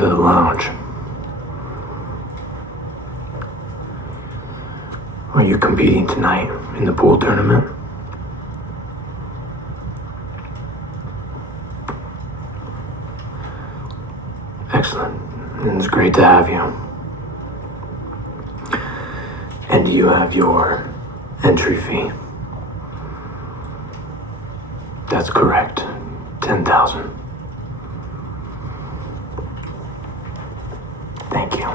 to the lounge. Are you competing tonight in the pool tournament? Excellent. It's great to have you. And do you have your entry fee? That's correct. 10,000. Thank you.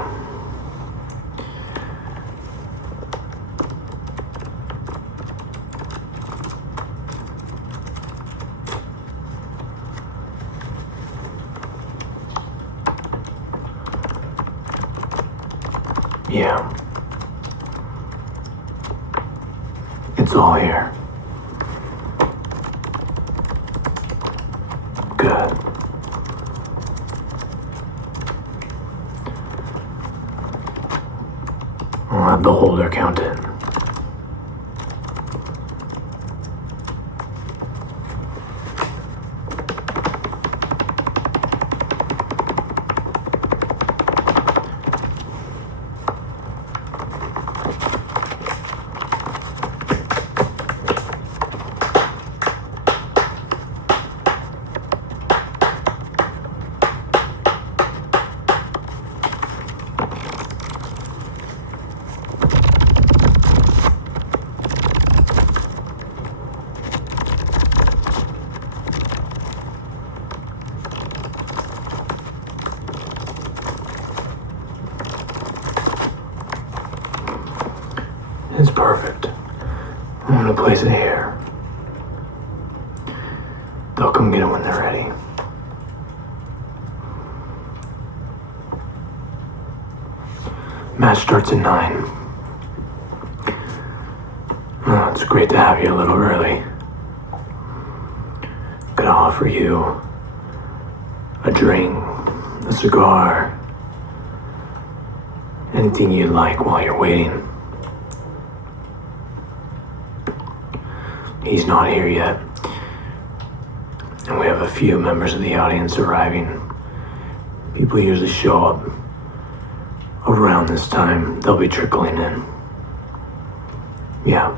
Yeah. It's all here. Good. I'll have the holder count it. It's perfect. I'm gonna place it here. They'll come get it when they're ready. Match starts at 9. Oh, it's great to have you a little early. Gonna offer you a drink, a cigar, anything you'd like while you're waiting. He's not here yet, and we have a few members of the audience arriving. People usually show up around this time. They'll be trickling in. Yeah.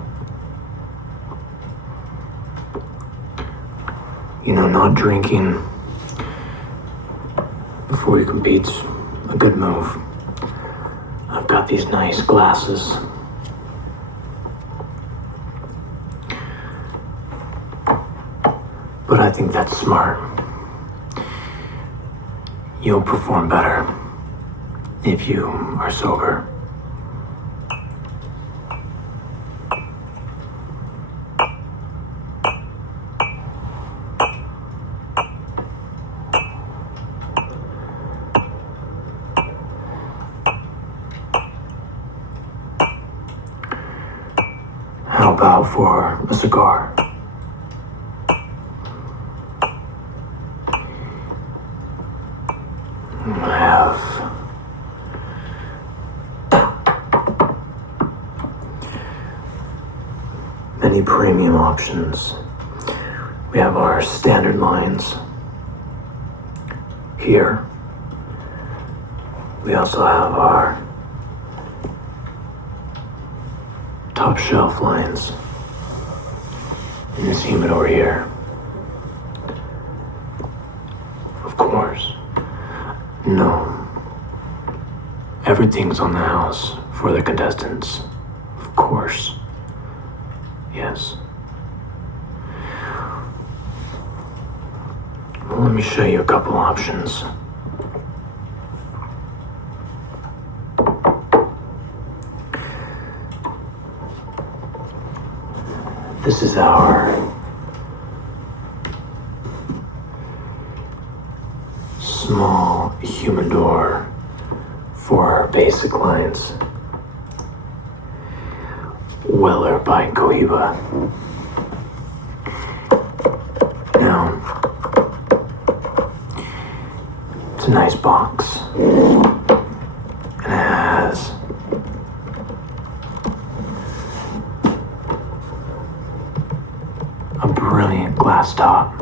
You know, not drinking before you compete's a good move. I've got these nice glasses. But I think that's smart. You'll perform better if you are sober. How about for a cigar? Have many premium options. We have our standard lines here. We also have our top shelf lines in this humidor here. Of course. No. Everything's on the house for the contestants. Of course. Yes. Well, let me show you a couple options. This is our small humidor for our basic lines. Weller by Cohiba. Now, it's a nice box, and it has a brilliant glass top.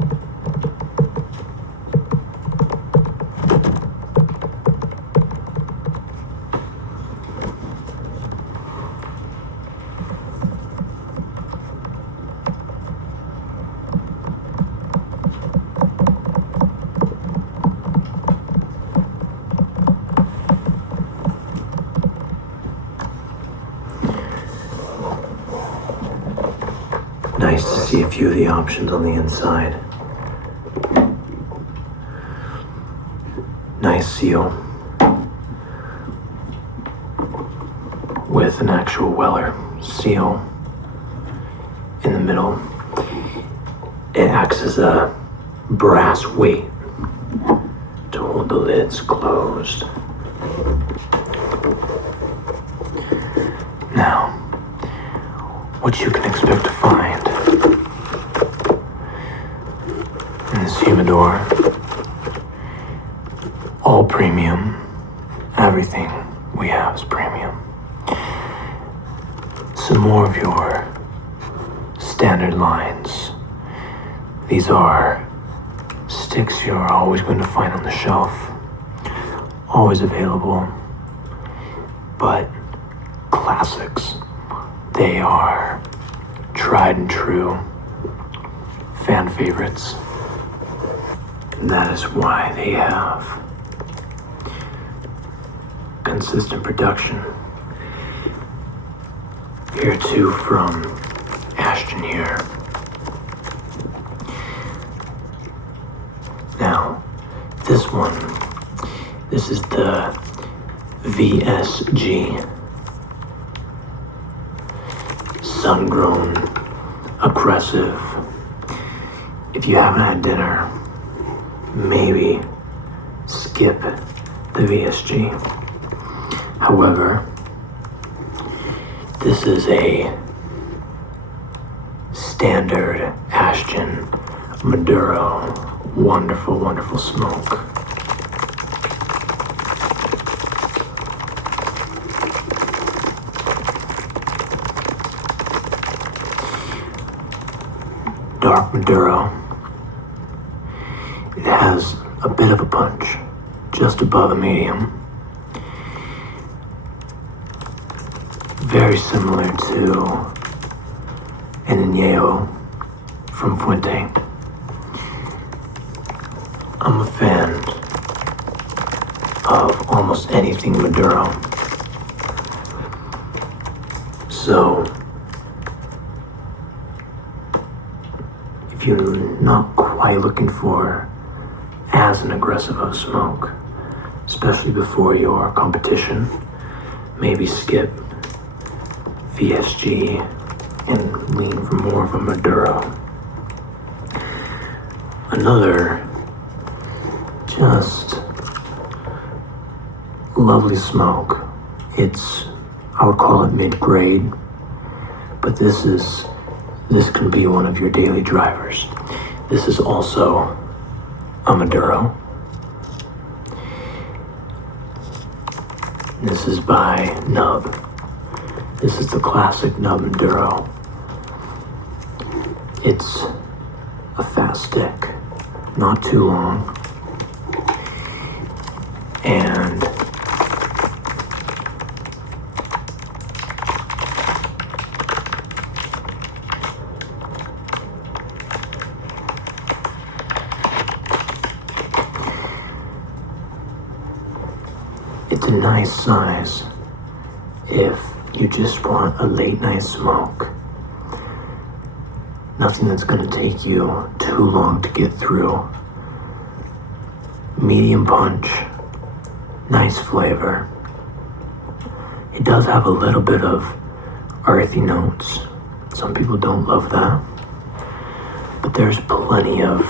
a few of the options on the inside. Nice seal with an actual Weller seal in the middle. It acts as a brass weight to hold the lids closed. Now, what you can expect to find in this humidor, all premium, everything we have is premium. Some more of your standard lines. These are sticks you're always going to find on the shelf, always available, but classics. They are tried and true fan favorites. And that is why they have consistent production. Here too from Ashton here. Now, this is the VSG. Sun-grown, aggressive. If you haven't had dinner, maybe skip the VSG. However, this is a standard Ashton Maduro. Wonderful, wonderful smoke. Dark Maduro. It has a bit of a punch, just above a medium. Very similar to an Añejo from Fuente. I'm a fan of almost anything Maduro. So, if you're not quite looking for as an aggressive of smoke, especially before your competition, maybe skip VSG and lean for more of a Maduro. Another just lovely smoke. I would call it mid-grade, but this can be one of your daily drivers. This is also a Maduro. This is by Nub. This is the classic Nub Maduro. It's a fast stick, not too long, and it's a nice size if you just want a late night smoke. Nothing that's going to take you too long to get through. Medium punch, nice flavor. It does have a little bit of earthy notes. Some people don't love that. But there's plenty of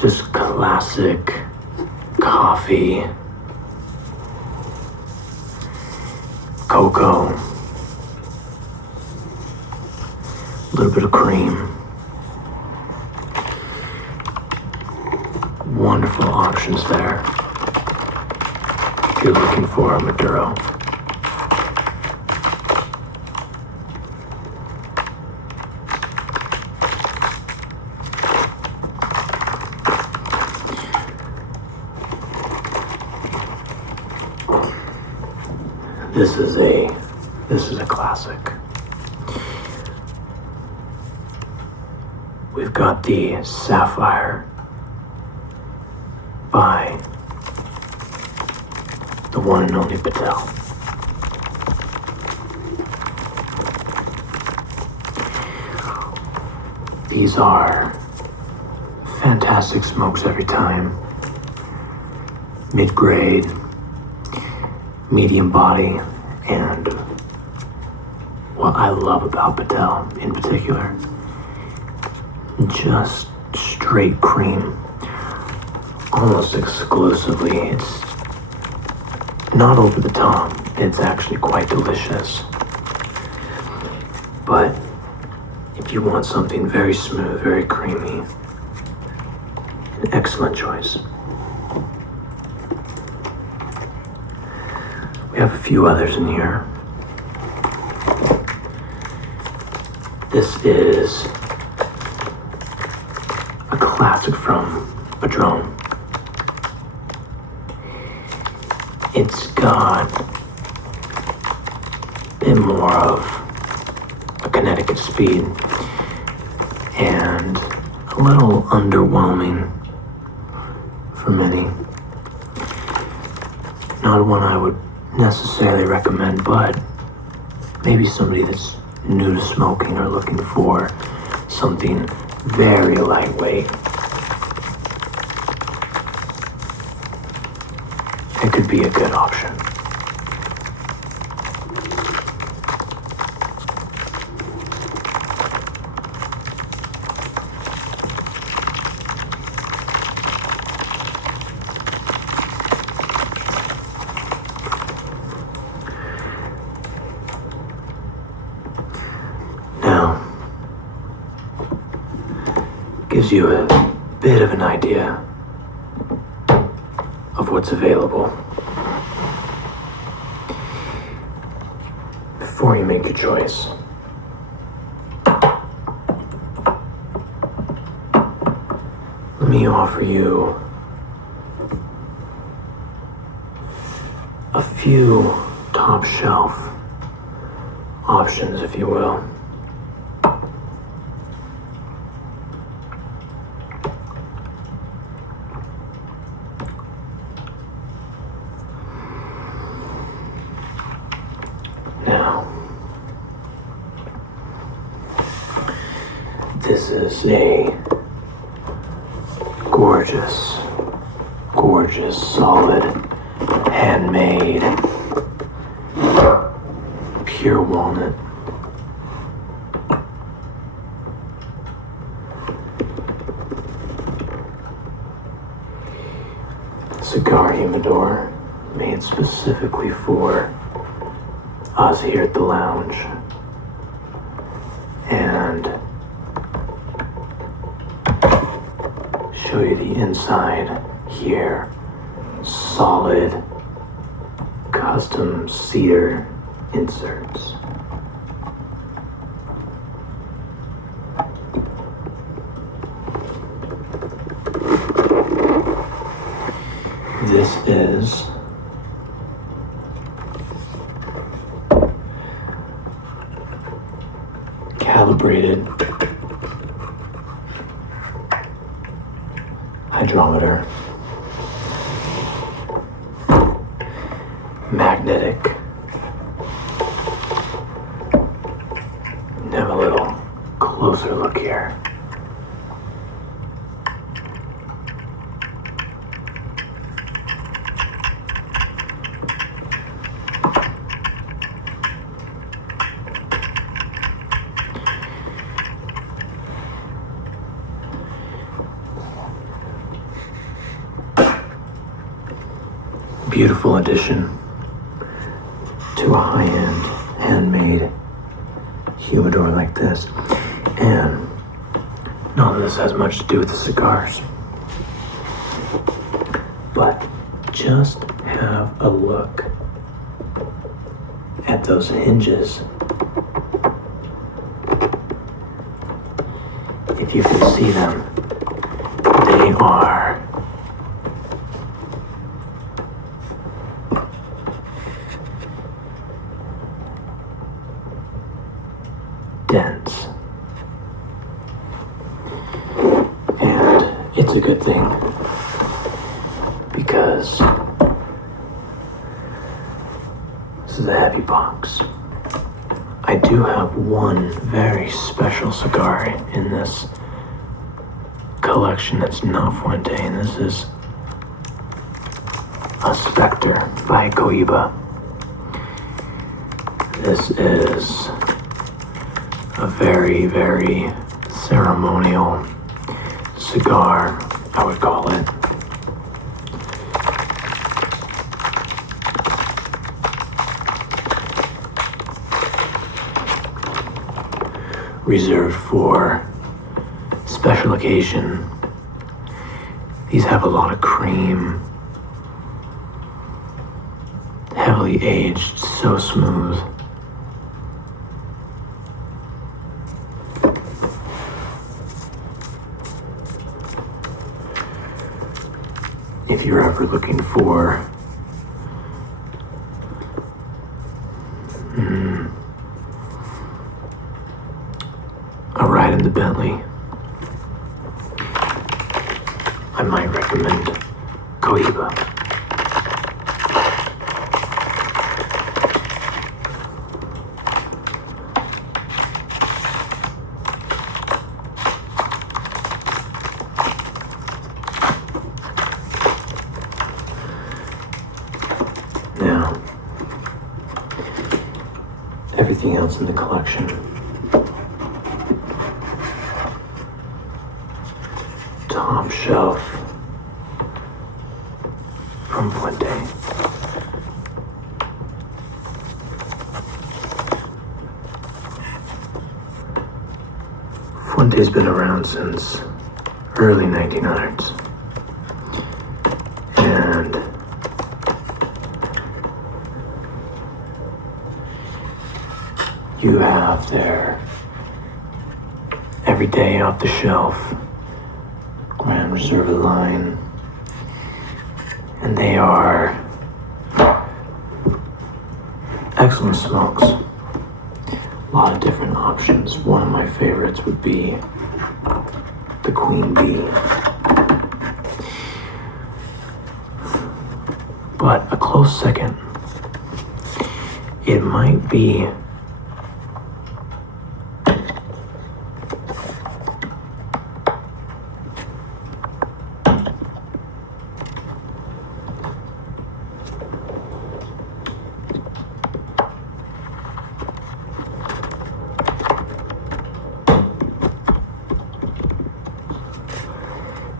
just classic coffee, cocoa, a little bit of cream. Wonderful options there if you're looking for a Maduro. This is a classic. We've got the Sapphire by the one and only Patel. These are fantastic smokes every time. Mid-grade, medium body, and what I love about Patel in particular, just straight cream. Almost exclusively. It's not over the top. It's actually quite delicious. But if you want something very smooth, very creamy, an excellent choice. We have a few others in here. This is a classic from Padrón. It's got a bit more of a Connecticut speed and a little underwhelming for many. Not one I would necessarily recommend, but maybe somebody that's new to smoking or looking for something very lightweight. It could be a good option. Now, gives you a bit of an idea of what's available. Before you make your choice, let me offer you a few top shelf options, if you will. This is a gorgeous, solid, handmade, pure walnut. Cigar Humidor, made specifically for us here at the lounge. And show you the inside here. Solid, custom cedar inserts. This is calibrated hydrometer, magnetic. Have a little closer look here. Beautiful addition to a high-end, handmade humidor like this. And not that this has much to do with the cigars, but just have a look at those hinges. If you can see them, they are dense. And it's a good thing because this is a heavy box. I do have one very special cigar in this collection that's not Fuente, and this is a Spectre by Cohiba. This is a very, very ceremonial cigar, I would call it. Reserved for special occasion. These have a lot of cream, heavily aged, so smooth. If you're ever looking for a ride in the Bentley, I might recommend Cohiba. Now, everything else in the collection top shelf from Fuente. Fuente's been around since early 1900s, and you have their everyday off the shelf Grand Reserve line, and they are excellent smokes. A lot of different options. One of my favorites would be the Queen Bee, but a close second, it might be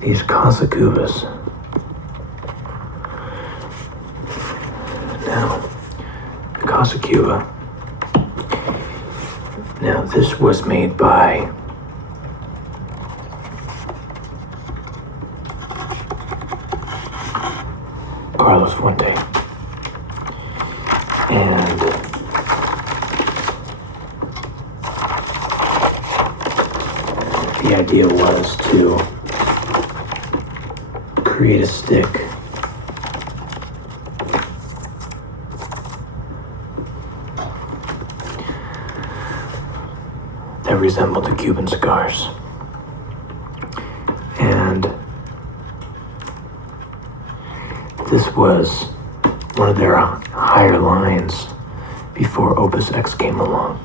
these Casa Cubas. Now, the Casa Cuba. Now, this was made by Carlos Fuente, and the idea was to create a stick that resembled the Cuban cigars. And this was one of their higher lines before OpusX came along.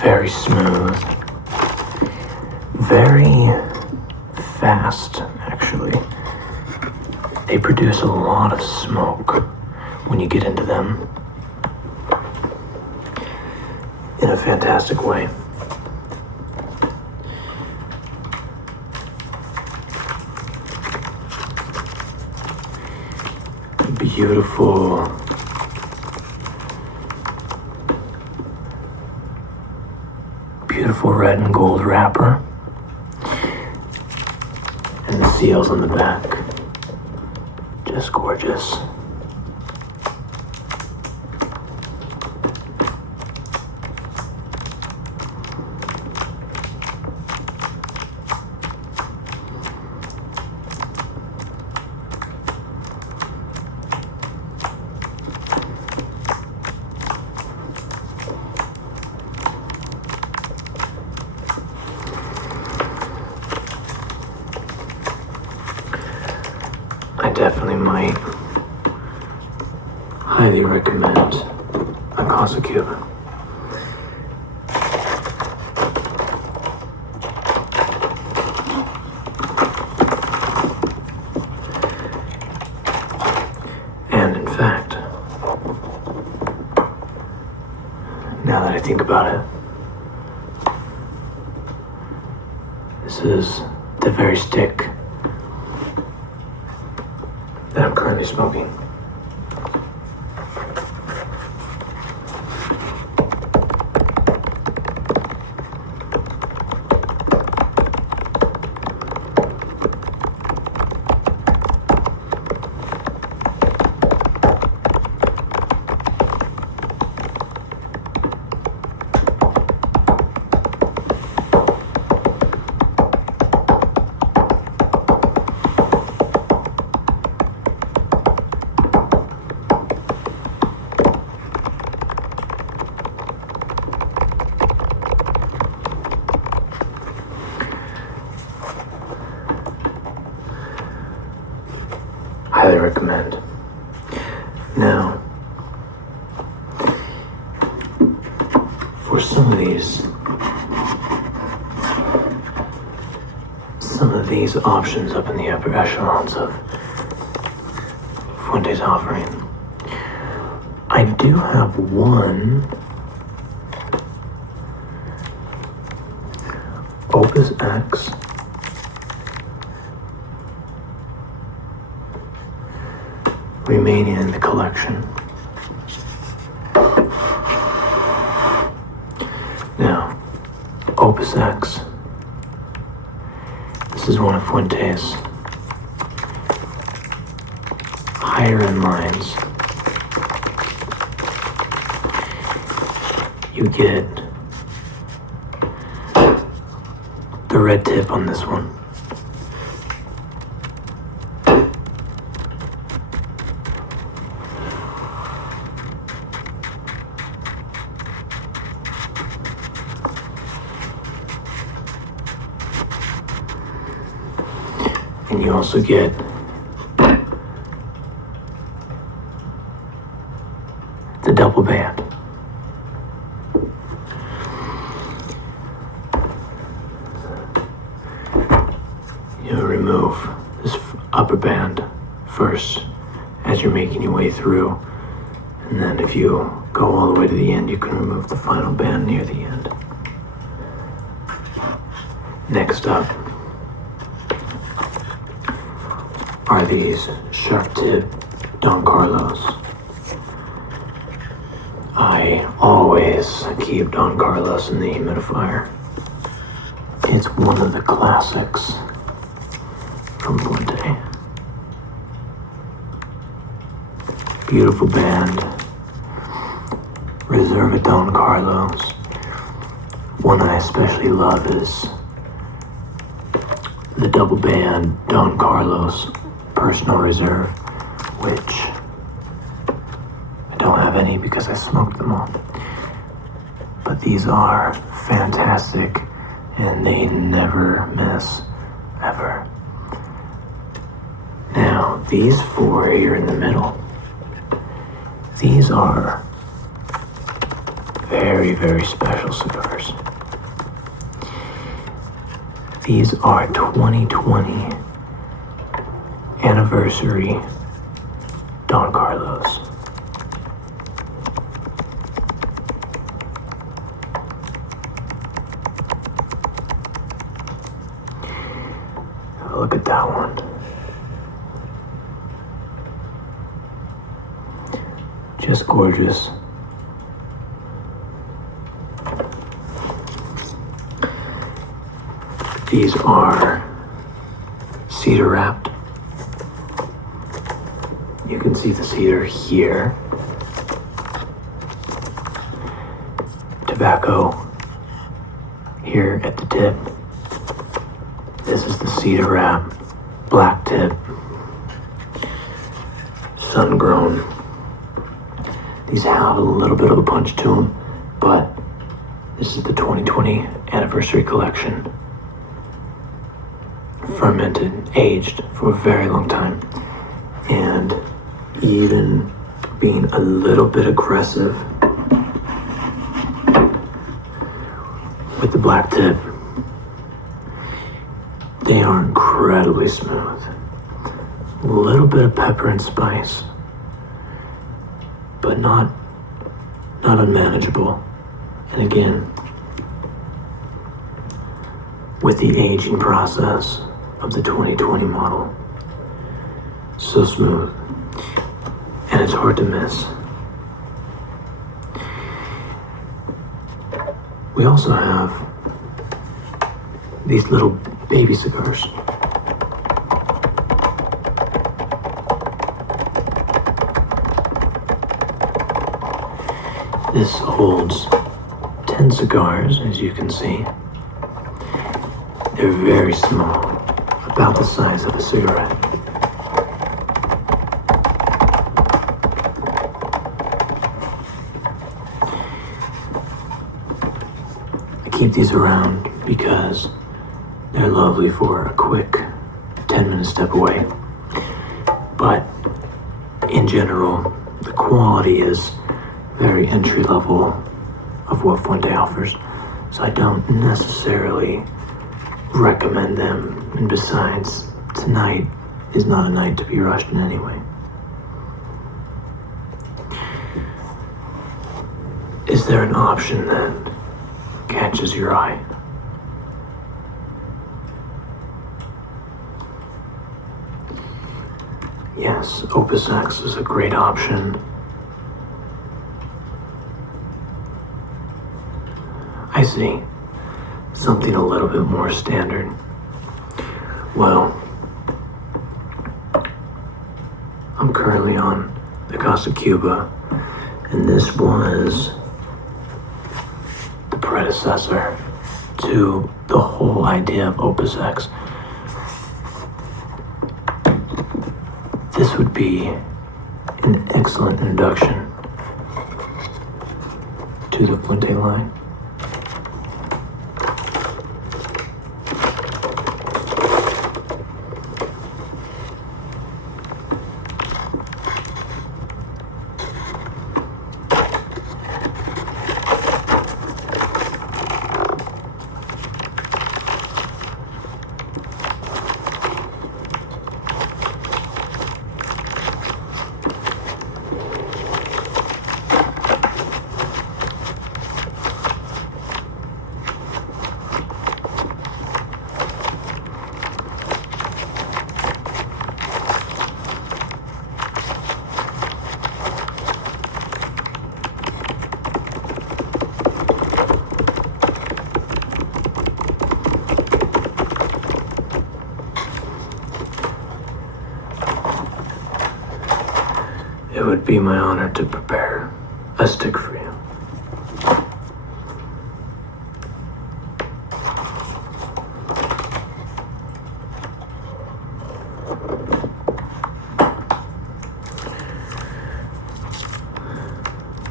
Very smooth, very fast, actually. They produce a lot of smoke when you get into them in a fantastic way. Beautiful red and gold wrapper, and the seals on the back. Just gorgeous. I definitely might highly recommend a Casa Cuba. And in fact, now that I think about it, this is the very stick that I'm currently smoking. Highly recommend. Now, for some of these options up in the upper echelons of Fuente's offering, I do have one OpusX remaining in the collection. Now, OpusX, this is one of Fuente's higher end lines. You get the red tip on this one. And you also get the double band. You'll remove this upper band first as you're making your way through, and then if you go all the way to the end, you can remove the final band near the end. Next up are these sharp tip Don Carlos. I always keep Don Carlos in the humidifier. It's one of the classics from Fuente. Beautiful band. Reserva Don Carlos. One I especially love is the double band Don Carlos Personal Reserve, which I don't have any because I smoked them all. But these are fantastic and they never miss, ever. Now, these four here in the middle, these are very, very special cigars. These are 2020 anniversary Don Carlos. Look at that one. Just gorgeous. These are cedar wrapped. You can see the cedar here. Tobacco here at the tip. This is the cedar wrap, black tip, sun grown. These have a little bit of a punch to them, but this is the 2020 anniversary collection. Fermented, aged for a very long time, and even being a little bit aggressive with the black tip. They are incredibly smooth. A little bit of pepper and spice, but not unmanageable. And again, with the aging process of the 2020 model, so smooth, and it's hard to miss. We also have these little baby cigars. This holds 10 cigars, as you can see. They're very small, about the size of a cigarette. I keep these around because they're lovely for a quick 10-minute step away. But in general, the quality is very entry level of what Fuente offers, so I don't necessarily recommend them. And besides, tonight is not a night to be rushed in anyway. Is there an option that catches your eye? Yes, OpusX is a great option. I see. Something a little bit more standard. Well, I'm currently on the Casa Cuba, and this was the predecessor to the whole idea of OpusX. This would be an excellent introduction to the Fuente line. It would be my honor to prepare a stick for you.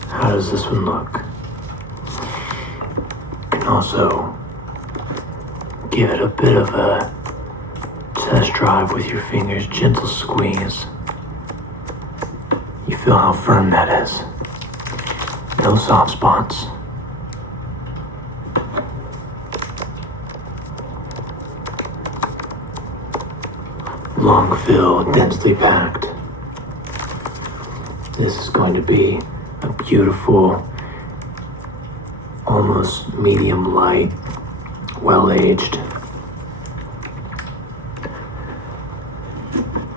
How does this one look? You can also give it a bit of a test drive with your fingers, gentle squeeze. You feel how firm that is. No soft spots. Long fill, densely packed. This is going to be a beautiful, almost medium light, well-aged.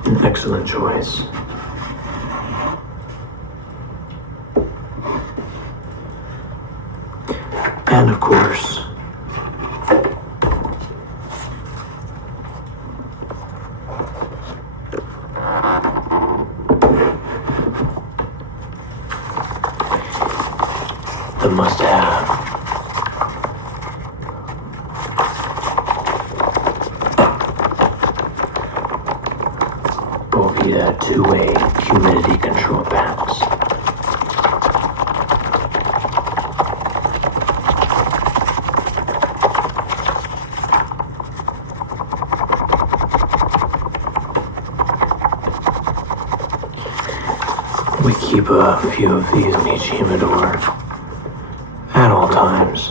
An excellent choice. And of course, the must-have. Boveda two-way humidity control panels. We keep a few of these in each humidor at all times.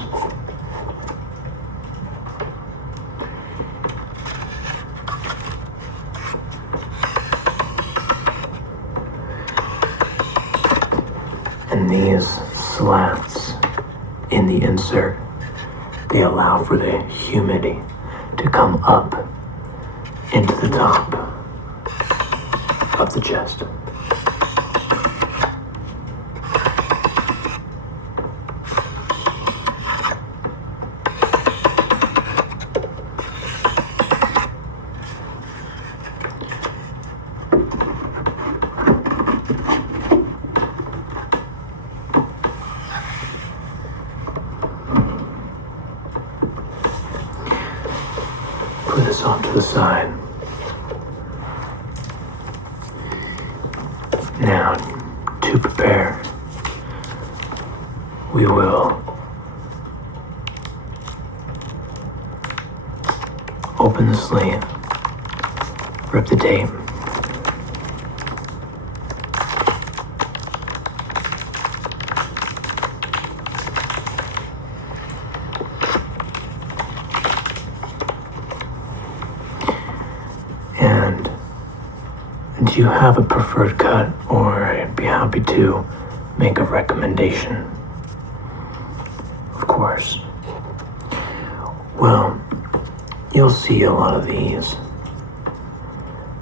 And these slats in the insert, they allow for the humidity to come up into the top of the chest. Put this off to the side. Now, to prepare, we will open the sleeve, rip the tape, do you have a preferred cut, or I'd be happy to make a recommendation? Of course. Well, you'll see a lot of these.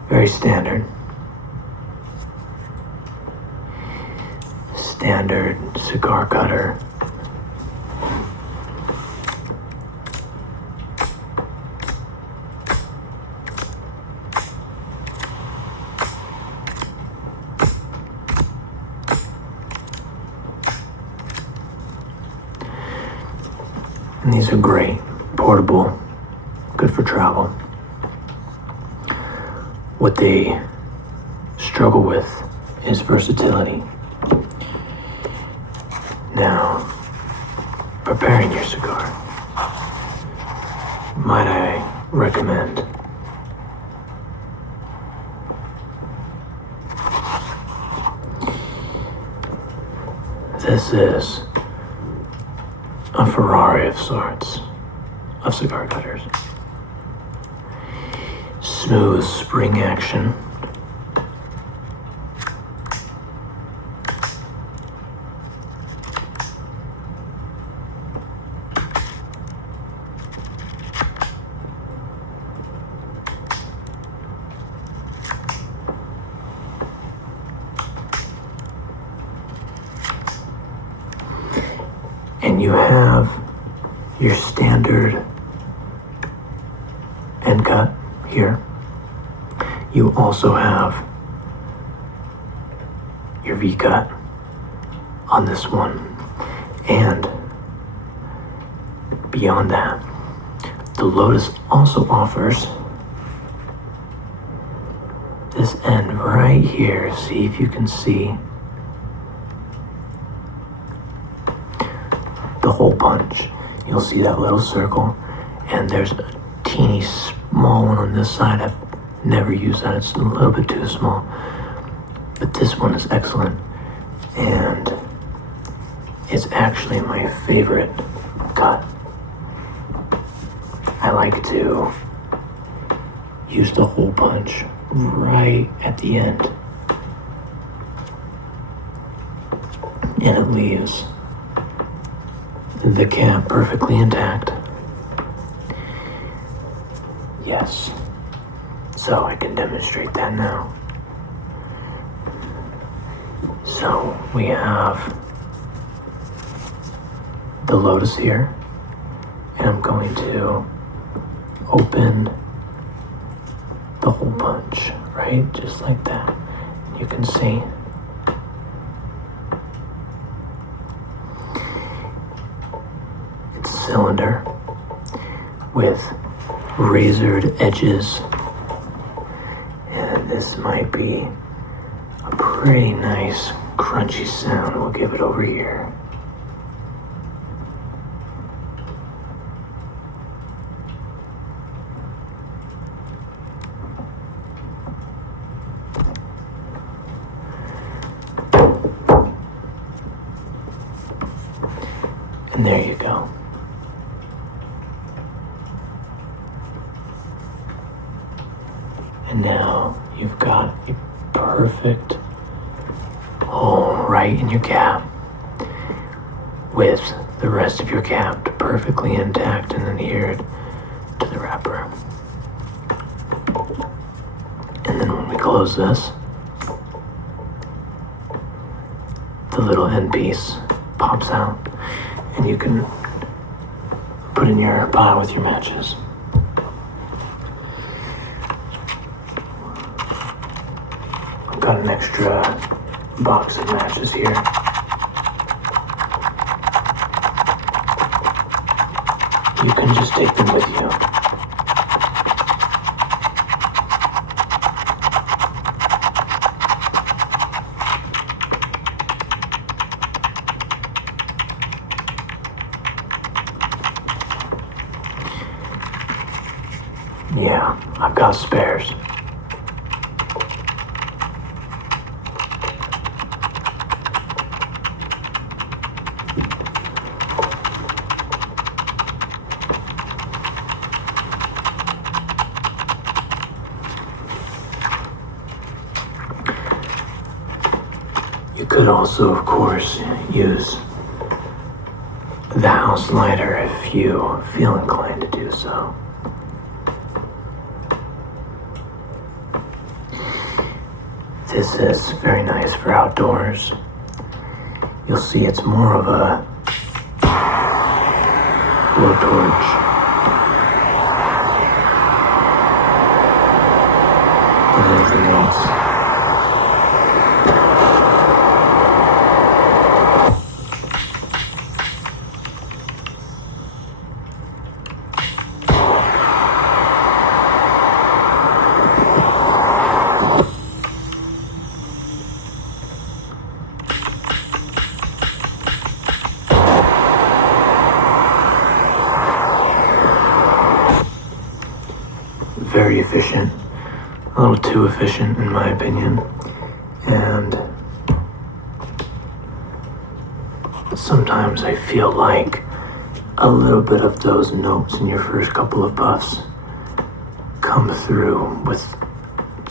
Very standard. Standard cigar cutter. And these are great, portable, good for travel. What they struggle with is versatility. Now, preparing your cigar, might I recommend this is a Ferrari of sorts, of cigar cutters. Smooth spring action. And you have your standard end cut here. You also have your V cut on this one. And beyond that, the Lotus also offers this end right here. See if you can see the hole punch. You'll see that little circle, and there's a teeny small one on this side. I've never used that, it's a little bit too small, but this one is excellent, and it's actually my favorite cut. I like to use the hole punch right at the end, and it leaves the cap perfectly intact. Yes, so I can demonstrate that now. So we have the Lotus here, and I'm going to open the hole punch, right? Just like that. You can see. cylinder with razored edges. And this might be a pretty nice crunchy sound. We'll give it over here. And there you go. And now you've got a perfect hole right in your cap with the rest of your cap perfectly intact and adhered to the wrapper. And then when we close this, the little end piece pops out and you can put in your pile with your matches. I've got an extra box of matches here. You can just take them with you. Yeah, I've got spares. You could also, of course, use the house lighter if you feel inclined to do so. This is very nice for outdoors. You'll see it's more of a blowtorch. Than anything else. Very efficient, a little too efficient in my opinion, and sometimes I feel like a little bit of those notes in your first couple of puffs come through with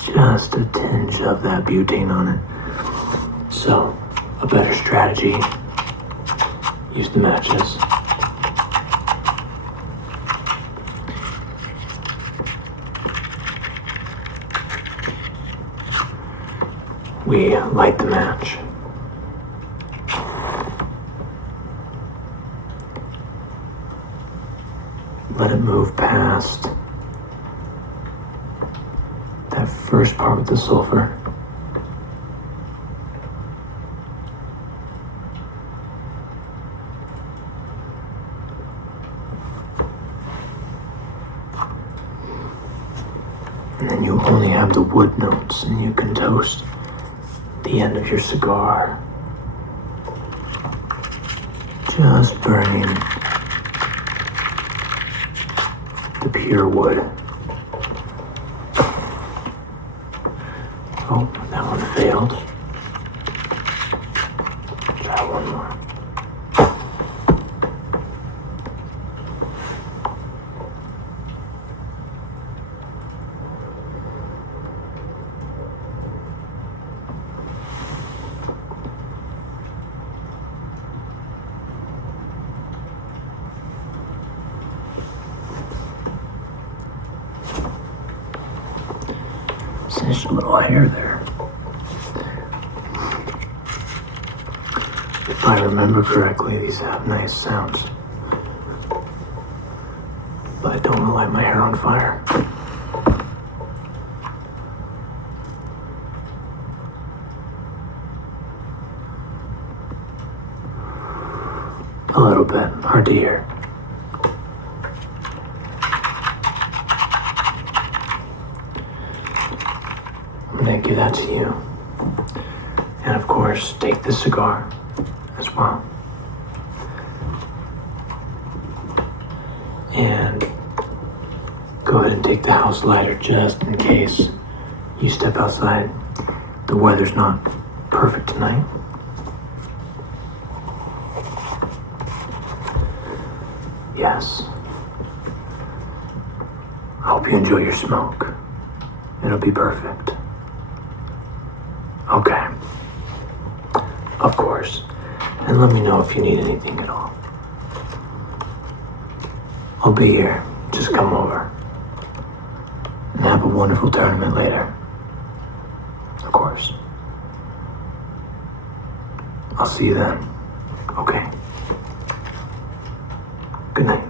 just a tinge of that butane on it. So, a better strategy, use the matches. We light the match. Let it move past that first part with the sulfur. And then you only have the wood notes and you can toast the end of your cigar. Just burning the pure wood. Oh, that one failed. Try one more. Singed a little hair there. If I remember correctly, these have nice sounds. But I don't want to light my hair on fire. A little bit, hard to hear. give that to you. And of course, take this cigar as well. And go ahead and take the house lighter just in case you step outside. The weather's not perfect tonight. Yes. I hope you enjoy your smoke. It'll be perfect. Okay. Of course. And let me know if you need anything at all. I'll be here. Just come over. And have a wonderful tournament later. Of course. I'll see you then. Okay. Good night.